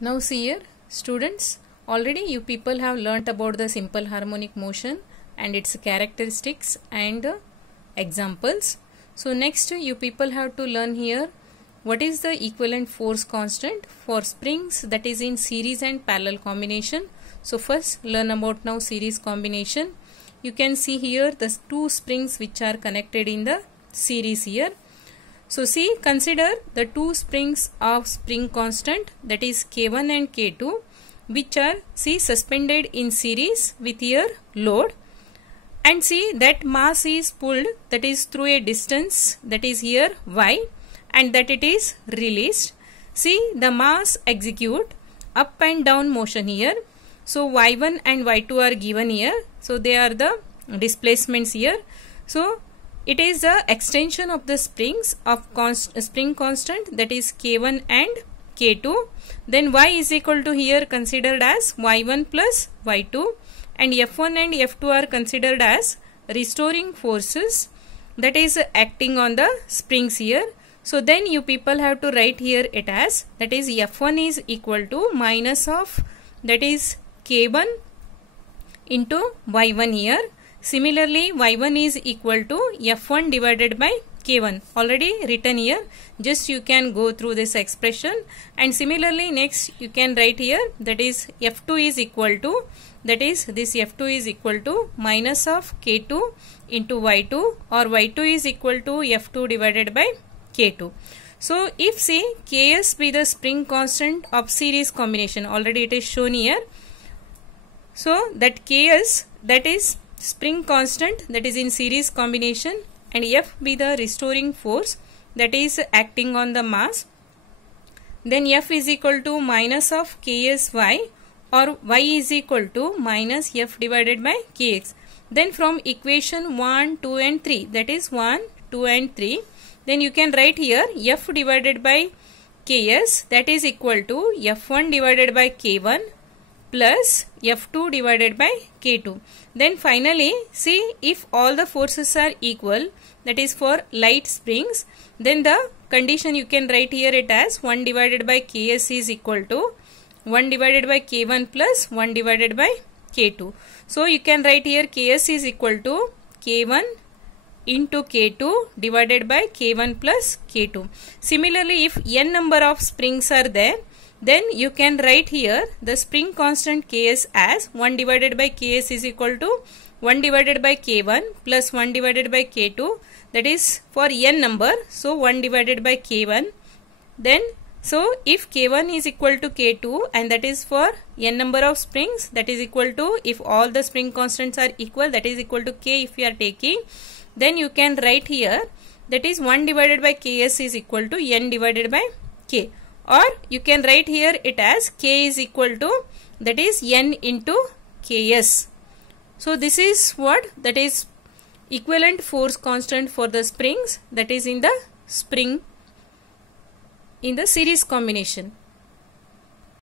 Now see here, students, already you people have learnt about the simple harmonic motion and its characteristics and examples. So next you people have to learn here what is the equivalent force constant for springs that is in series and parallel combination. So first learn about now series combination. You can see here the two springs which are connected in the series here. So see, consider the two springs of spring constant, that is K1 and K2, which are suspended in series with your load, and see that mass is pulled, that is through a distance, that is here y, and that it is released. See, the mass execute up and down motion here. So y1 and y2 are given here. So they are the displacements here. So it is the extension of the springs of spring constant, that is K1 and K2. Then y is equal to here considered as y1 plus y2, and F1 and F2 are considered as restoring forces that is acting on the springs here. So then you people have to write here it as, that is F1 is equal to minus of, that is K1 into y1 here. Similarly, y1 is equal to F1 divided by K1, already written here. Just you can go through this expression, and similarly next you can write here, that is F2 is equal to, that is this F2 is equal to minus of K2 into y2, or y2 is equal to F2 divided by K2. So if say Ks be the spring constant of series combination, already it is shown here. So that Ks, that is spring constant, that is in series combination, and F be the restoring force that is acting on the mass, then F is equal to minus of Ksy, or y is equal to minus F divided by Kx. Then from equation 1, 2 and 3, that is 1, 2 and 3, then you can write here F divided by Ks, that is equal to F1 divided by K1 plus F2 divided by K2. Then finally, see, if all the forces are equal, that is for light springs, then the condition you can write here it as 1 divided by Ks is equal to 1 divided by K1 plus 1 divided by K2. So you can write here Ks is equal to K1 into K2 divided by K1 plus K2. Similarly, if n number of springs are there, then you can write here the spring constant Ks as 1 divided by Ks is equal to 1 divided by K1 plus 1 divided by K2, that is for n number. So 1 divided by K1. Then so if K1 is equal to K2, and that is for n number of springs, that is equal to, if all the spring constants are equal, that is equal to K if you are taking, then you can write here, that is 1 divided by Ks is equal to n divided by K. Or you can write here it as K is equal to, that is n into Ks. So this is what, that is equivalent force constant for the springs, that is in the spring in the series combination.